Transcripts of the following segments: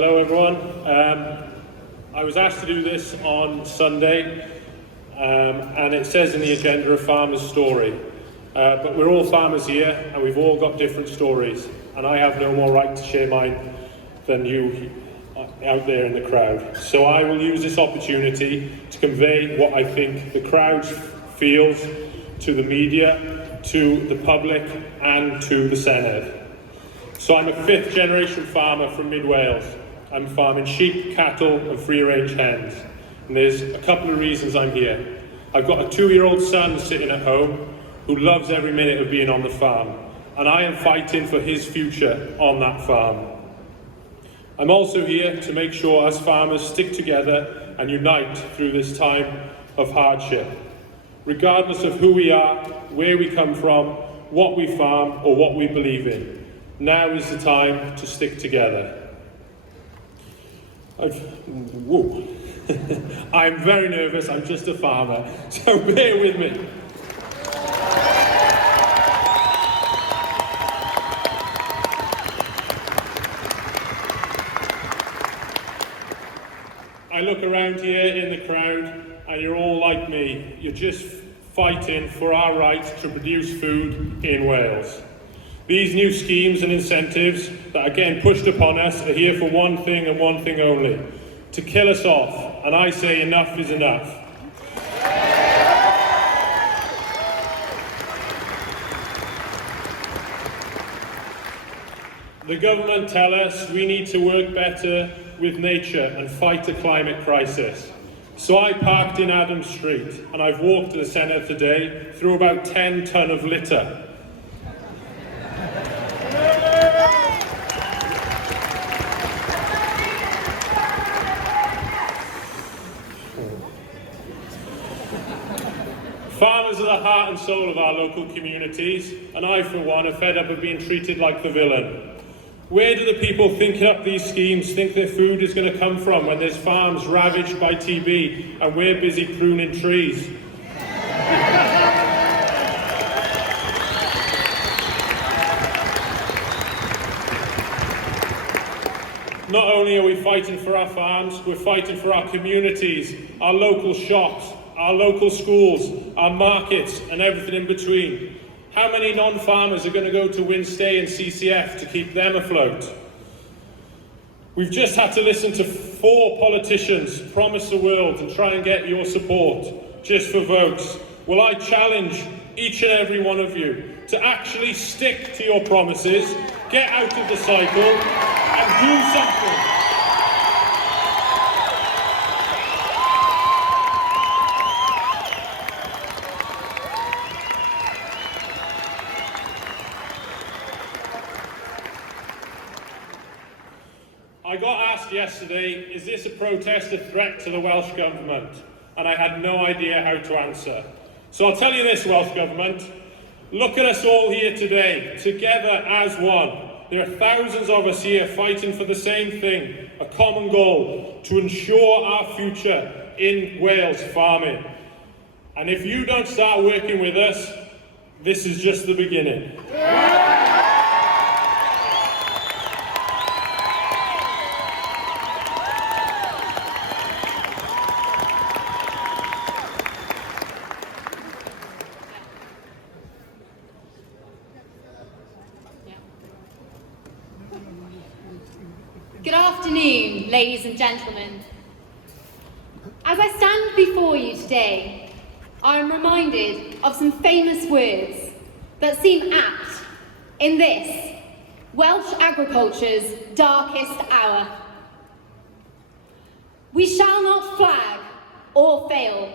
Hello everyone. I was asked to do this on Sunday, and it says in the agenda a farmer's story. But we're all farmers here, and we've all got different stories, and I have no more right to share mine than you out there in the crowd. So I will use this opportunity to convey what I think the crowd feels to the media, to the public, and to the Senedd. So I'm a 5th generation farmer from mid-Wales. I'm farming sheep, cattle and free-range hens. And there's a couple of reasons I'm here. I've got a 2-year-old son sitting at home who loves every minute of being on the farm. And I am fighting for his future on that farm. I'm also here to make sure us farmers stick together and unite through this time of hardship. Regardless of who we are, where we come from, what we farm or what we believe in. Now is the time to stick together. I'm very nervous, I'm just a farmer, so bear with me. I look around here in the crowd and you're all like me. You're just fighting for our right to produce food in Wales. These new schemes and incentives that are getting pushed upon us are here for one thing and one thing only, to kill us off. And I say enough is enough. The government tell us we need to work better with nature and fight the climate crisis. So I parked in Adam Street and I've walked to the Senedd today through about 10 tonne of litter. Farmers are the heart and soul of our local communities, and I, for one, are fed up of being treated like the villain. Where do the people thinking up these schemes think their food is going to come from when there's farms ravaged by TB and we're busy pruning trees? Not only are we fighting for our farms, we're fighting for our communities, our local shops, our local schools, our markets and everything in between. How many non-farmers are going to go to Winstay and CCF to keep them afloat? We've just had to listen to 4 politicians promise the world and try and get your support just for votes. Well, I challenge each and every one of you to actually stick to your promises, get out of the cycle and do something. I got asked yesterday, is this a protest, a threat to the Welsh Government? And I had no idea how to answer. So I'll tell you this, Welsh Government, look at us all here today, together as one. There are thousands of us here fighting for the same thing, a common goal, to ensure our future in Wales farming. And if you don't start working with us, this is just the beginning. Good afternoon, ladies and gentlemen. As I stand before you today, I am reminded of some famous words that seem apt in this, Welsh agriculture's darkest hour. We shall not flag or fail.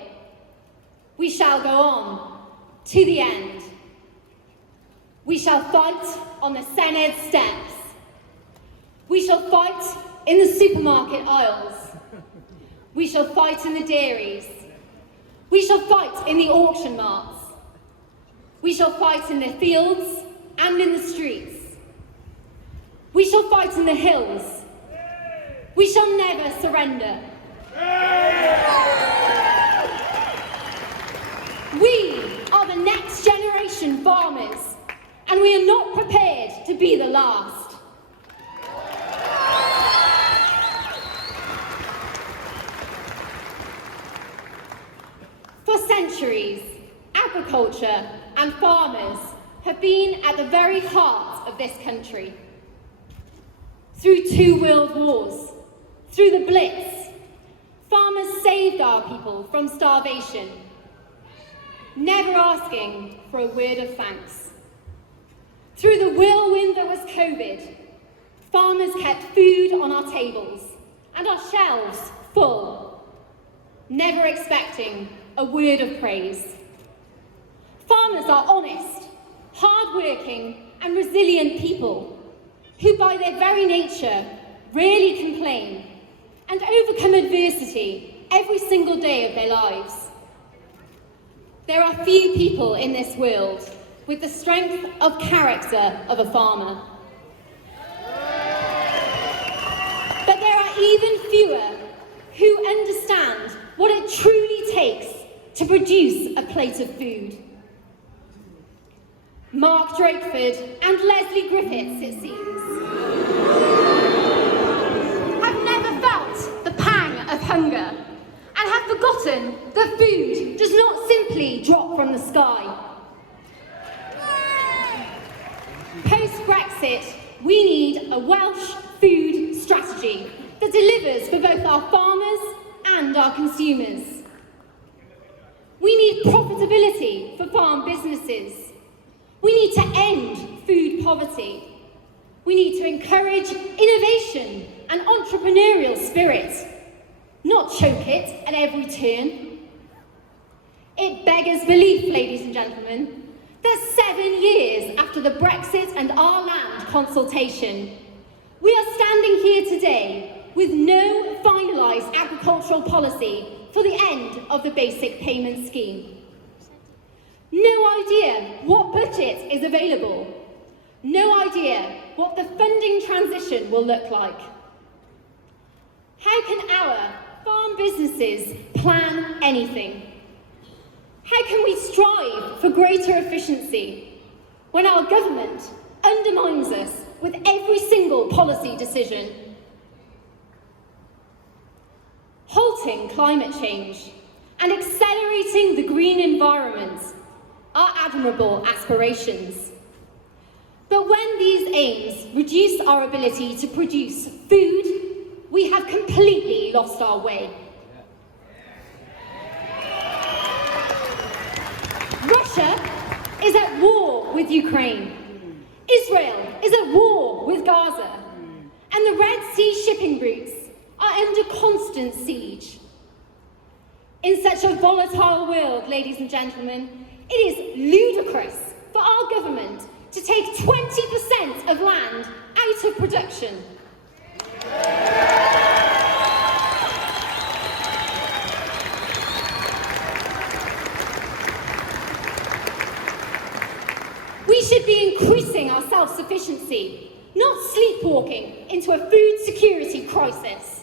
We shall go on to the end. We shall fight on the Senedd steps. We shall fight in the supermarket aisles. We shall fight in the dairies. We shall fight in the auction marts. We shall fight in the fields and in the streets. We shall fight in the hills. We shall never surrender. We are the next generation farmers, and we are not prepared to be the last. centuries, agriculture and farmers have been at the very heart of this country. Through 2 world wars, through the Blitz, farmers saved our people from starvation, never asking for a word of thanks. Through the whirlwind that was COVID, farmers kept food on our tables and our shelves full, never expecting a word of praise. Farmers are honest, hard-working and resilient people who by their very nature rarely complain and overcome adversity every single day of their lives. There are few people in this world with the strength of character of a farmer. But there are even fewer who understand what it truly takes to produce a plate of food. Mark Drakeford and Leslie Griffiths, it seems, have never felt the pang of hunger and have forgotten that food does not simply drop from the sky. Post-Brexit, we need a Welsh food strategy that delivers for both our farmers and our consumers. We need profitability for farm businesses. We need to end food poverty. We need to encourage innovation and entrepreneurial spirit, not choke it at every turn. It beggars belief, ladies and gentlemen, that 7 years after the Brexit and our land consultation, we are standing here today with no finalised agricultural policy for the end of the basic payment scheme. No idea what budget is available. No idea what the funding transition will look like. How can our farm businesses plan anything? How can we strive for greater efficiency when our government undermines us with every single policy decision? Halting climate change and accelerating the green environment are admirable aspirations. But when these aims reduce our ability to produce food, we have completely lost our way. Russia is at war with Ukraine. Israel is at war with Gaza. And the Red Sea shipping routes are under constant siege. In such a volatile world, ladies and gentlemen, it is ludicrous for our government to take 20% of land out of production. We should be increasing our self-sufficiency, not sleepwalking into a food security crisis.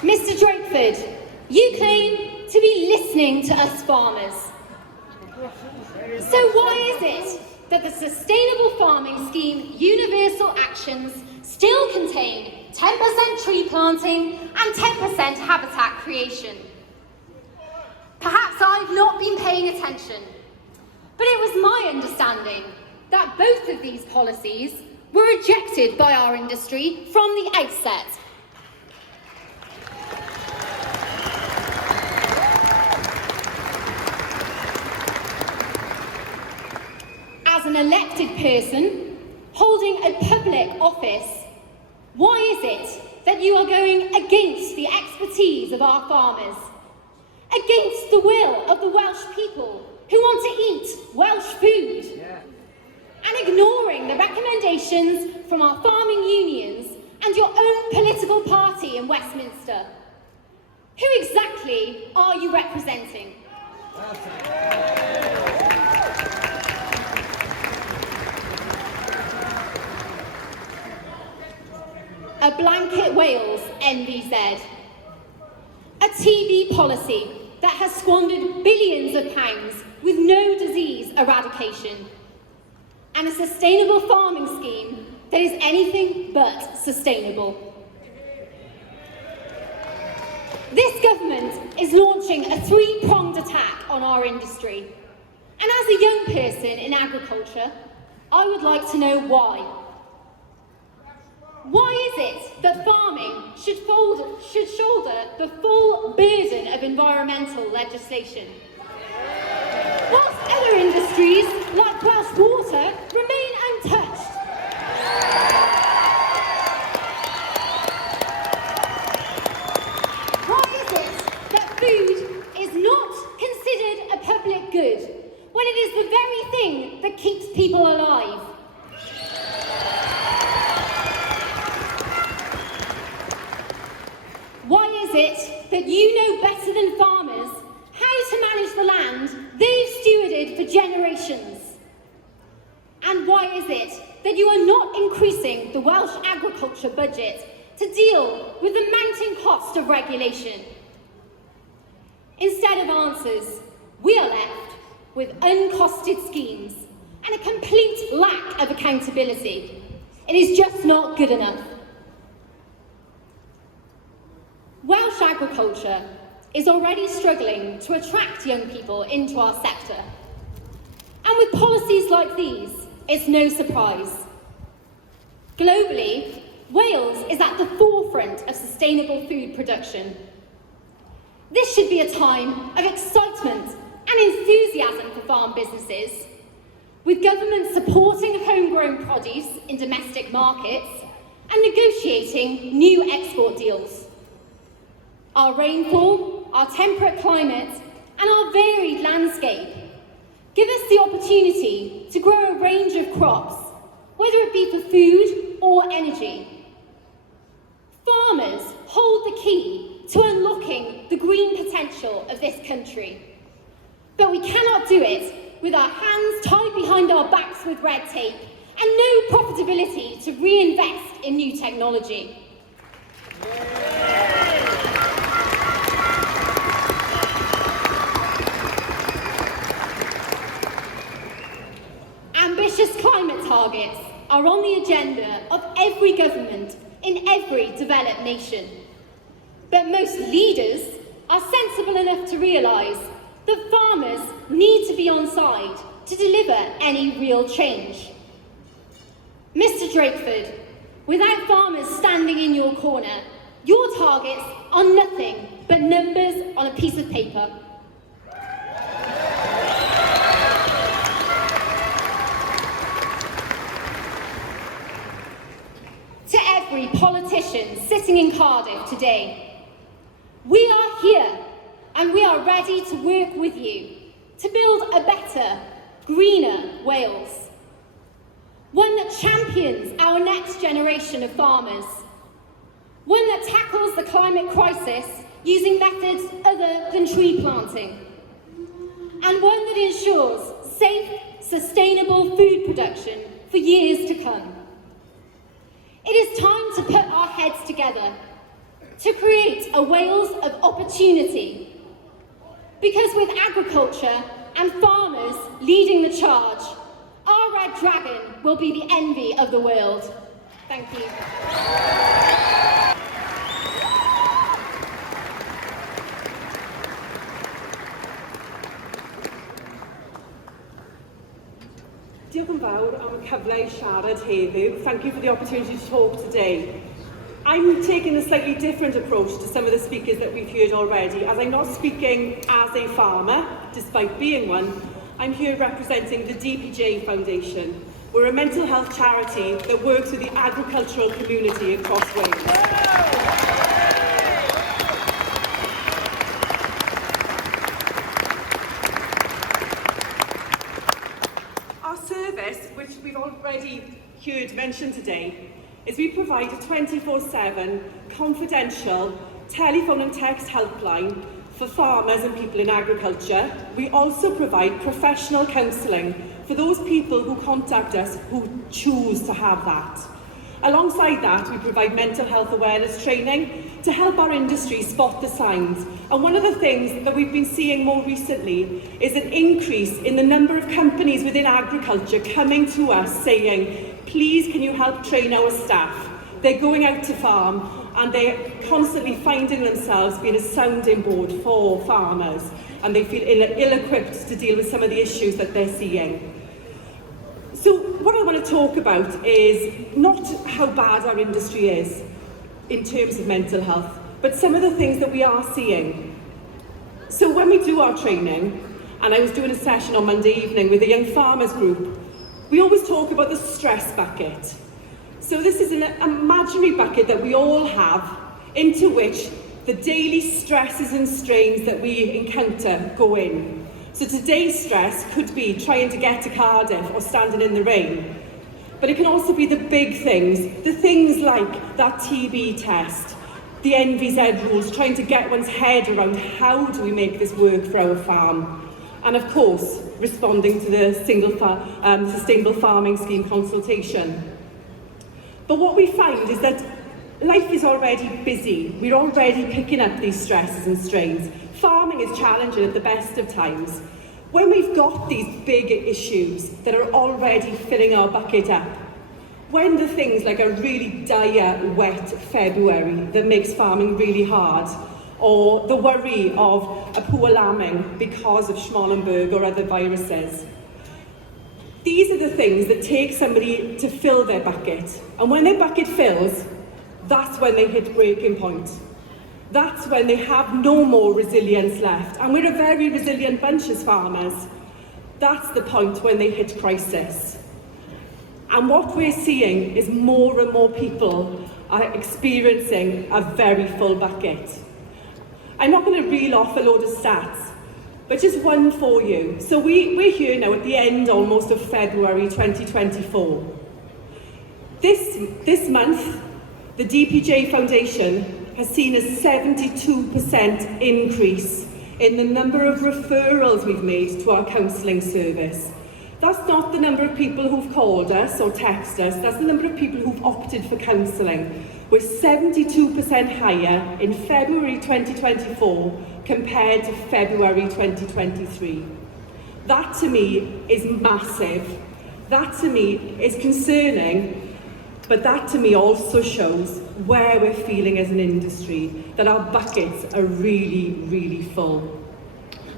Mr. Drakeford, you claim to be listening to us farmers. So why is it that the Sustainable Farming Scheme Universal Actions still contain 10% tree planting and 10% habitat creation? Perhaps I've not been paying attention, but it was my understanding that both of these policies were rejected by our industry from the outset. As an elected person holding a public office, why is it that you are going against the expertise of our farmers, against the will of the Welsh people who want to eat Welsh food, and ignoring the recommendations from our farming unions and your own political party in Westminster? Who exactly are you representing? A blanket Wales NVZ, a TB policy that has squandered billions of pounds with no disease eradication, and a sustainable farming scheme that is anything but sustainable. This government is launching a three-pronged attack on our industry. And as a young person in agriculture, I would like to know why. Why is it that farming should shoulder the full burden of environmental legislation, whilst other industries, like Welsh water, remain untouched? Why is it that food is not considered a public good when it is the very thing that keeps people alive? Why is it that you know better than farmers how to manage the land they've stewarded for generations? And why is it that you are not increasing the Welsh agriculture budget to deal with the mounting cost of regulation? Instead of answers, we are left with uncosted schemes and a complete lack of accountability. It is just not good enough. Welsh agriculture is already struggling to attract young people into our sector. And with policies like these, it's no surprise. Globally, Wales is at the forefront of sustainable food production. This should be a time of excitement and enthusiasm for farm businesses, with government supporting homegrown produce in domestic markets and negotiating new export deals. Our rainfall, our temperate climate, and our varied landscape give us the opportunity to grow a range of crops, whether it be for food or energy. Farmers hold the key to unlocking the green potential of this country. But we cannot do it with our hands tied behind our backs with red tape and no profitability to reinvest in new technology. Ambitious climate targets are on the agenda of every government in every developed nation. But most leaders are sensible enough to realise that farmers need to be on side to deliver any real change. Mr. Drakeford, without farmers standing in your corner, your targets are nothing but numbers on a piece of paper. To every politician sitting in Cardiff today, we are here and we are ready to work with you to build a better, greener Wales. One that champions our next generation of farmers. One that tackles the climate crisis using methods other than tree planting. And one that ensures safe, sustainable food production for years to come. It is time to put our heads together to create a Wales of opportunity. Because with agriculture and farmers leading the charge, our red dragon will be the envy of the world. Thank you. Diolch yn fawr am y cyfle I siarad heddiw. Thank you for the opportunity to talk today. I'm taking a slightly different approach to some of the speakers that we've heard already, as I'm not speaking as a farmer, despite being one. I'm here representing the DPJ Foundation. We're a mental health charity that works with the agricultural community across Wales. Our service, which we've already heard mentioned today, is we provide a 24/7 confidential telephone and text helpline for farmers and people in agriculture. We also provide professional counselling for those people who contact us who choose to have that. Alongside that, we provide mental health awareness training to help our industry spot the signs. And one of the things that we've been seeing more recently is an increase in the number of companies within agriculture coming to us saying, please can you help train our staff? They're going out to farm and they're constantly finding themselves being a sounding board for farmers, and they feel ill-equipped to deal with some of the issues that they're seeing. So what I want to talk about is not how bad our industry is in terms of mental health, but some of the things that we are seeing. So when we do our training, and I was doing a session on Monday evening with a young farmers group, we always talk about the stress bucket. So this is an imaginary bucket that we all have, into which the daily stresses and strains that we encounter go in. So today's stress could be trying to get to Cardiff or standing in the rain. But it can also be the big things, the things like that TB test, the NVZ rules, trying to get one's head around how do we make this work for our farm. And of course, responding to the Sustainable Farming Scheme consultation. But what we find is that life is already busy. We're already picking up these stresses and strains. Farming is challenging at the best of times. When we've got these big issues that are already filling our bucket up, when the things like a really dire, wet February that makes farming really hard, or the worry of a poor lambing because of Schmallenberg or other viruses, these are the things that take somebody to fill their bucket. And when their bucket fills, that's when they hit breaking point. That's when they have no more resilience left. And we're a very resilient bunch as farmers. That's the point when they hit crisis. And what we're seeing is more and more people are experiencing a very full bucket. I'm not going to reel off a load of stats, but just one for you. So we're here now at the end almost of February 2024. This month, the DPJ Foundation has seen a 72% increase in the number of referrals we've made to our counselling service. That's not the number of people who've called us or texted us, that's the number of people who've opted for counselling. We're 72% higher in February 2024 compared to February 2023. That to me is massive. That to me is concerning. But that to me also shows where we're feeling as an industry, that our buckets are really, really full.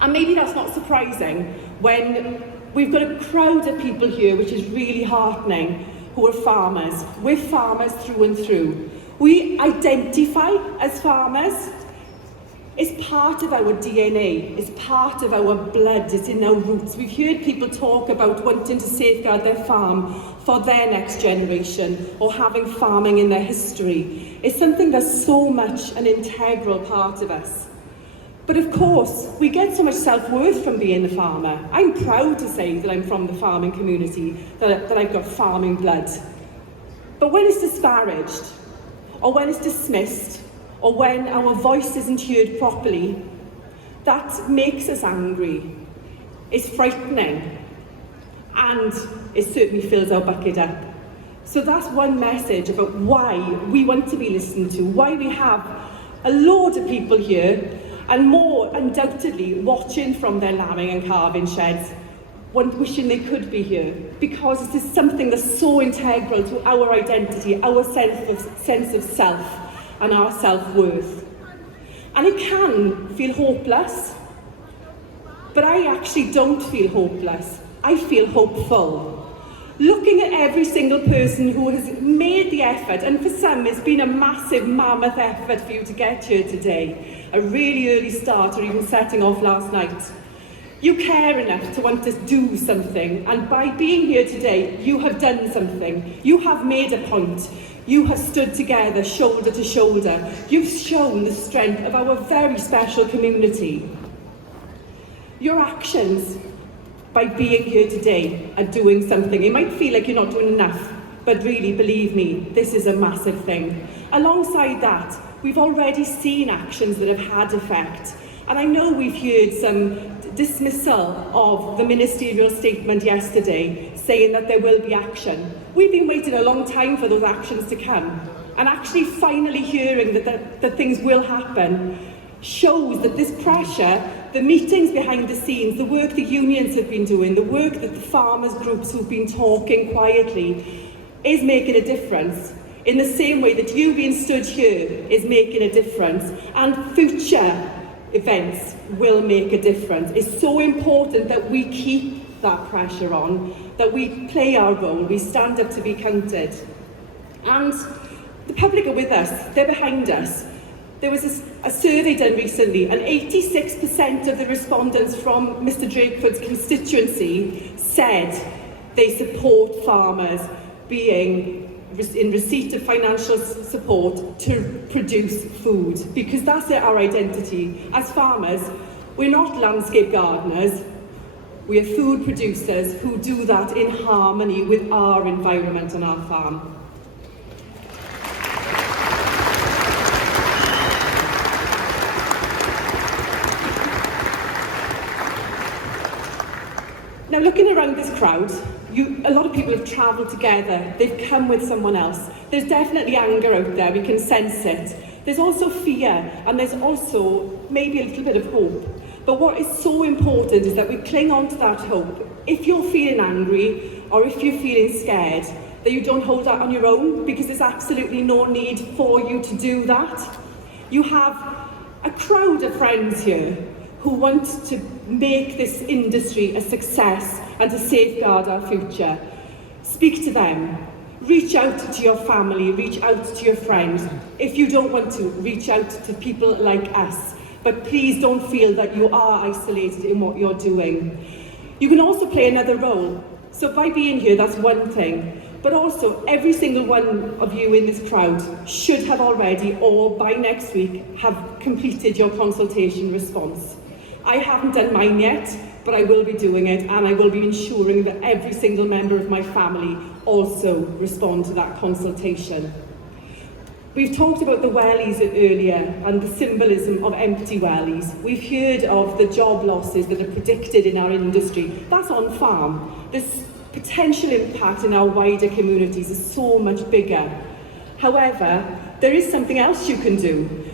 And maybe that's not surprising when we've got a crowd of people here, which is really heartening, who are farmers. We're farmers through and through. We identify as farmers. It's part of our DNA, it's part of our blood, it's in our roots. We've heard people talk about wanting to safeguard their farm for their next generation, or having farming in their history. It's something that's so much an integral part of us. But of course, we get so much self-worth from being a farmer. I'm proud to say that I'm from the farming community, that I've got farming blood. But when it's disparaged, or when it's dismissed, or when our voice isn't heard properly, that makes us angry. It's frightening, and it certainly fills our bucket up. So that's one message about why we want to be listened to, why we have a load of people here, and more undoubtedly watching from their lambing and calving sheds, wishing they could be here, because this is something that's so integral to our identity, our sense of self, and our self-worth. And it can feel hopeless, but I actually don't feel hopeless. I feel hopeful. Looking at every single person who has made the effort, and for some it's been a massive, mammoth effort for you to get here today, a really early start or even setting off last night. You care enough to want to do something, and by being here today, you have done something. You have made a point. You have stood together, shoulder to shoulder. You've shown the strength of our very special community. Your actions, by being here today, are doing something. It might feel like you're not doing enough, but really, believe me, this is a massive thing. Alongside that, we've already seen actions that have had effect. And I know we've heard some dismissal of the ministerial statement yesterday, saying that there will be action. We've been waiting a long time for those actions to come, and actually finally hearing that things will happen shows that this pressure, the meetings behind the scenes, the work the unions have been doing, the work that the farmers groups who've been talking quietly, is making a difference. in the same way that you being stood here is making a difference, and future events will make a difference. It's so important that we keep that pressure on, that we play our role, we stand up to be counted. And the public are with us, they're behind us. There was a survey done recently, and 86% of the respondents from Mr Drakeford's constituency said they support farmers being in receipt of financial support to produce food, because that's our identity. As farmers, we're not landscape gardeners, we are food producers who do that in harmony with our environment and our farm. Now, looking around this crowd, a lot of people have travelled together, they've come with someone else. There's definitely anger out there, we can sense it. There's also fear, and there's also maybe a little bit of hope. But what is so important is that we cling on to that hope. If you're feeling angry, or if you're feeling scared, that you don't hold that on your own, because there's absolutely no need for you to do that. You have a crowd of friends here who want to make this industry a success and to safeguard our future. Speak to them. Reach out to your family, reach out to your friends. If you don't want to, reach out to people like us. But please don't feel that you are isolated in what you're doing. You can also play another role. So by being here, that's one thing. But also, every single one of you in this crowd should have already, or by next week, have completed your consultation response. I haven't done mine yet, but I will be doing it, and I will be ensuring that every single member of my family also respond to that consultation. We've talked about the wellies earlier and the symbolism of empty wellies. We've heard of the job losses that are predicted in our industry. That's on farm. This potential impact in our wider communities is so much bigger. However, there is something else you can do.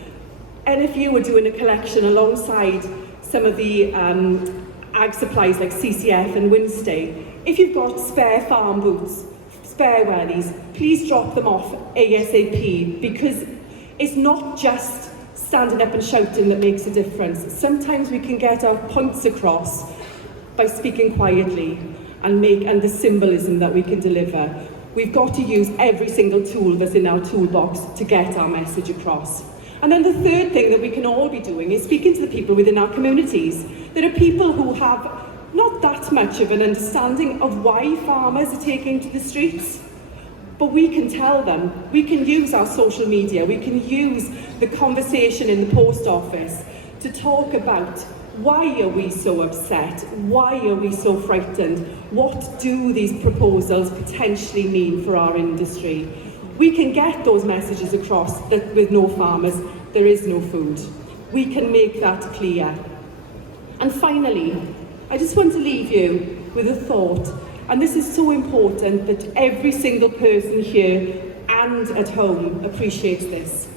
And if you were doing a collection alongside some of the ag supplies like CCF and Winstay, if you've got spare farm boots, spare wellies, please drop them off ASAP, because it's not just standing up and shouting that makes a difference. Sometimes we can get our points across by speaking quietly and the symbolism that we can deliver. We've got to use every single tool that's in our toolbox to get our message across. And then the third thing that we can all be doing is speaking to the people within our communities. There are people who have not that much of an understanding of why farmers are taking to the streets, but we can tell them. We can use our social media, we can use the conversation in the post office to talk about why are we so upset, why are we so frightened, what do these proposals potentially mean for our industry. We can get those messages across that with no farmers, there is no food. We can make that clear. And finally, I just want to leave you with a thought, and this is so important that every single person here and at home appreciates this.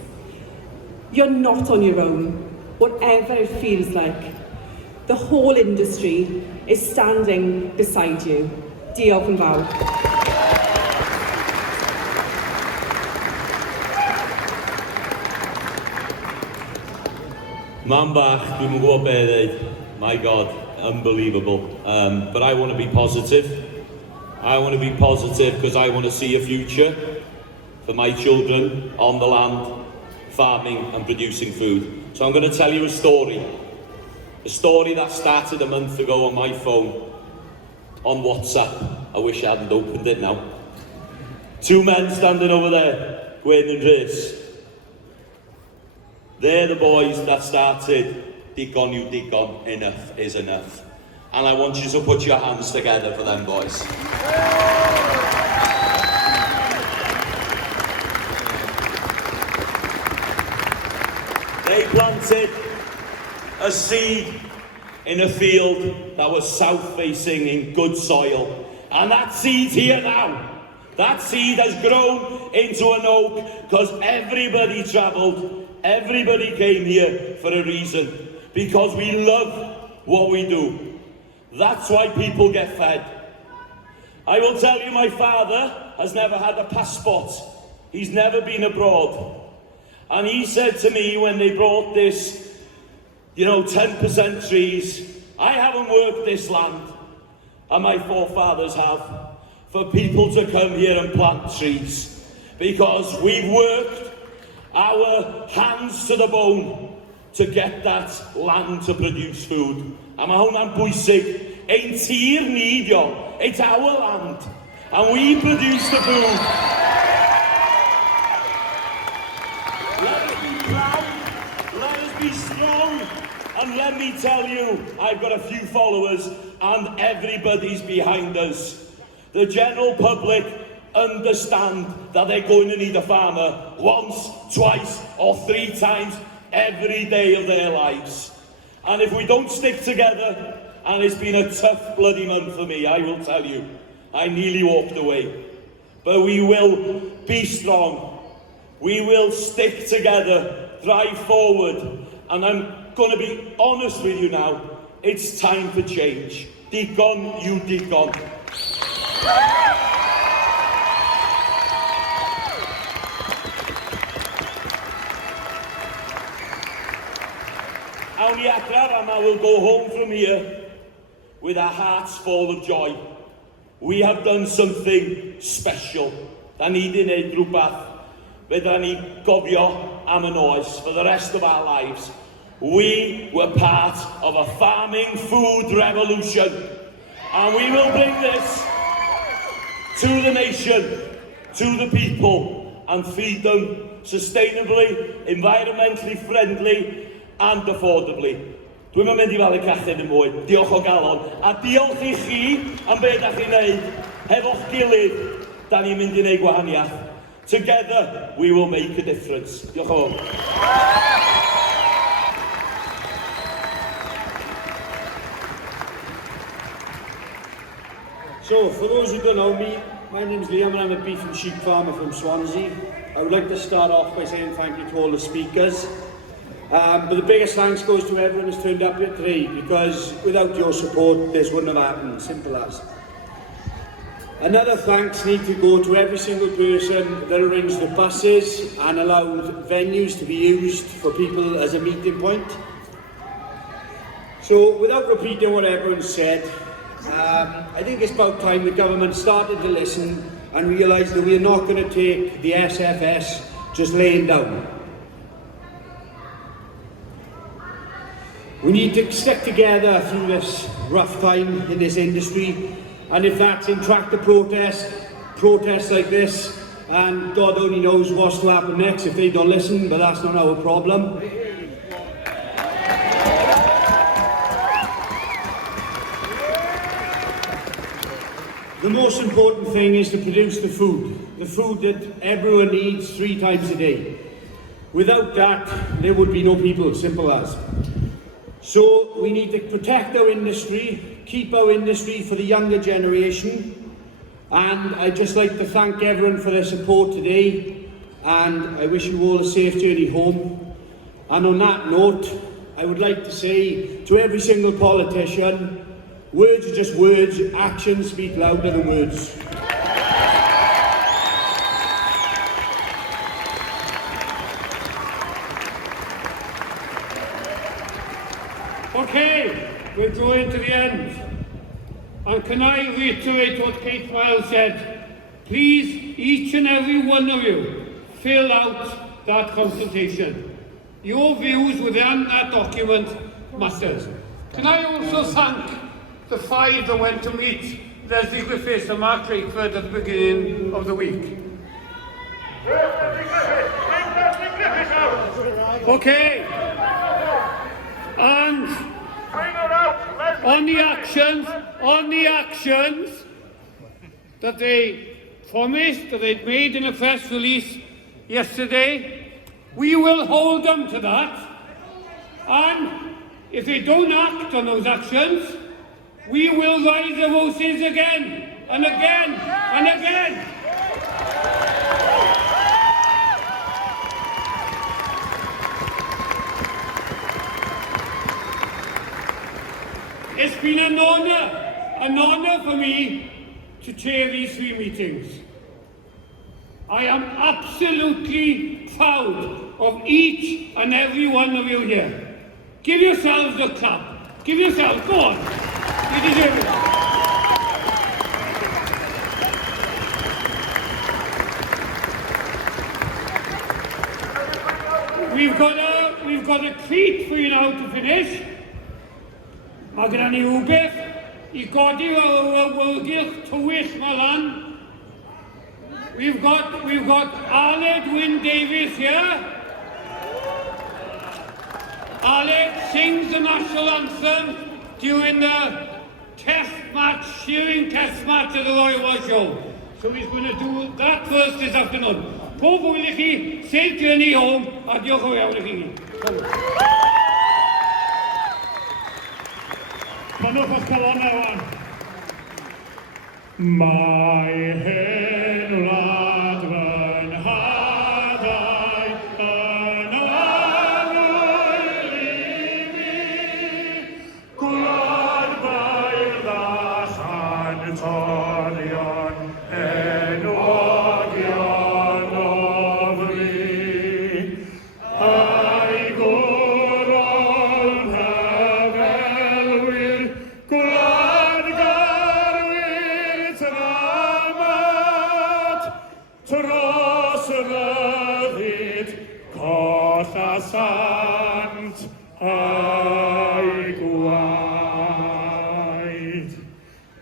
You're not on your own, whatever it feels like. The whole industry is standing beside you. Diolch yn fawr. Man bach, dwi'm yn gwybod be ddeud. My God, unbelievable. But I want to be positive. I want to be positive because I want to see a future for my children on the land, farming and producing food. So I'm going to tell you a story. A story that started a month ago on my phone, on WhatsApp. I wish I hadn't opened it now. Two men standing over there, Gwen and Rhys. They're the boys that started Digon you Digon, enough is enough. And I want you to put your hands together for them boys. They planted a seed in a field that was south-facing in good soil. And that seed's here now. That seed has grown into an oak because everybody travelled, everybody came here for a reason. Because we love what we do. That's why people get fed. I will tell you, my father has never had a passport. He's never been abroad. And he said to me when they brought this, 10% trees, I haven't worked this land, and my forefathers have, for people to come here and plant trees. Because we've worked our hands to the bone to get that land to produce food. A mae hwnna'n bwysig. Ein tir ni dio. It's our land. And we produce the food. Let us be proud. Let us be strong. And let me tell you, I've got a few followers and everybody's behind us. The general public understand that they're going to need a farmer once, twice or 3 times every day of their lives. And if we don't stick together, and it's been a tough bloody month for me, I will tell you, I nearly walked away. But we will be strong. We will stick together, drive forward. And I'm going to be honest with you now, it's time for change. Digon, you digon. Awn ni adra and I will go home from here with our hearts full of joy. We have done something special. Da ni di wneud rhywbeth fedra ni gofio am yn oes for the rest of our lives. We were part of a farming food revolution, and we will bring this to the nation, to the people, and feed them sustainably, environmentally friendly, and affordably. Dwi'n mynd I fel y cachod yn mwy. Diolch o galon. A diolch I chi am be da chi'n neud. Hefo'ch gilydd, da ni'n mynd I neud gwahaniaeth. Together, we will make a difference. Diolch o. So, for those who don't know me, my name's Liam and I'm a beef and sheep farmer from Swansea. I would like to start off by saying thank you to all the speakers. But the biggest thanks goes to everyone who's turned up here today, because without your support, this wouldn't have happened, simple as. Another thanks need to go to every single person that arranged the buses and allowed venues to be used for people as a meeting point. So, without repeating what everyone said, I think it's about time the government started to listen and realise that we are not going to take the SFS just laying down. We need to stick together through this rough time in this industry, and if that's in tractor protests like this, and God only knows what's to happen next if they don't listen, but that's not our problem. The most important thing is to produce the food that everyone needs 3 times a day. Without that, there would be no people, simple as. So we need to protect our industry, keep our industry for the younger generation, and I'd just like to thank everyone for their support today, and I wish you all a safe journey home. And on that note, I would like to say to every single politician, words are just words, actions speak louder than words. Okay, we're drawing to the end. And can I reiterate what Kate Miles said? Please, each and every one of you, fill out that consultation. Your views within that document matters. Can I also thank the 5 that went to meet Leslie Griffiths and Mark Drakeford at the beginning of the week? Okay. And on the actions that they promised, that they'd made in a press release yesterday, we will hold them to that. And if they don't act on those actions, we will raise the voices again and again and again. It's been an honour for me to chair these 3 meetings. I am absolutely proud of each and every one of you here. Give yourselves a clap. Give yourselves, go on. You deserve it. We've got a treat for you now to finish. Mae gyda ni rhywbeth I godi o'r awyrgylch tywyll ma lan. We've got Aled Wyn Davies here. Aled sings the national anthem during the test match, shearing test match at the Royal Welsh Show. So he's going to do that first this afternoon. Pob hwyl I chi, safe journey home, a diolch o iawn I chi. Manwch os calonna wan. Mae hen wlad fy nhadau yn annwyl I fi. Gwlad bail allan torion enwogion ofri. Ai gwrol rhyfelwyr, gwlad garwyr tramat, tros y ryddid, coll a sant, ai gwaed.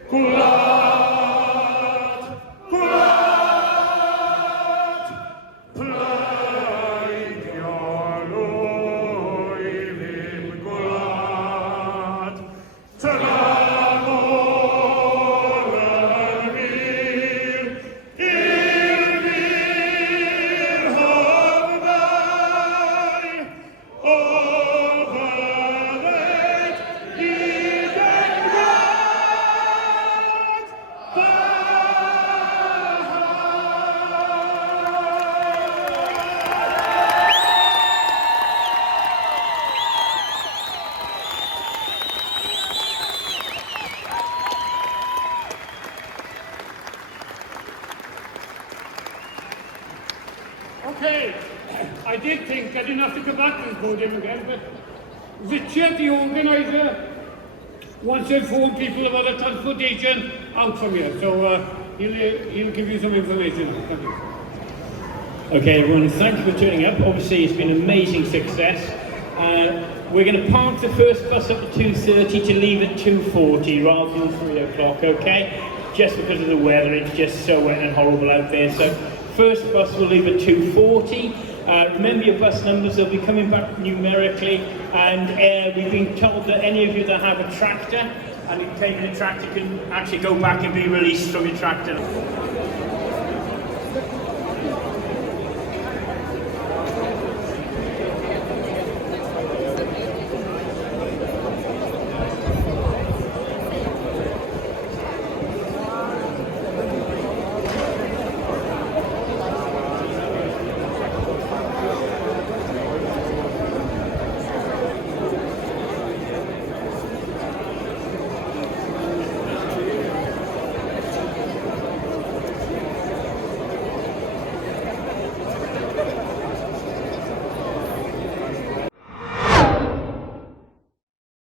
Gwlad, gwlad, pleidiol wyf I'm gwlad, tramor yr wir, i'r wir hofnau, o fyddet I Okay, I did think I didn't have to come back to this podium again, but Richard, the organiser, wants to inform people about the transportation out from here, so he'll give you some information. Thank you. Okay, everyone, thank you for turning up. Obviously, it's been an amazing success. We're going to park the first bus up at 2:30 to leave at 2:40 rather than 3 o'clock, okay? Just because of the weather, it's just so wet and horrible out there. So, first bus will leave at 2:40. Remember your bus numbers, they'll be coming back numerically. And we've been told that any of you that have a tractor and you've taken a tractor can actually go back and be released from your tractor.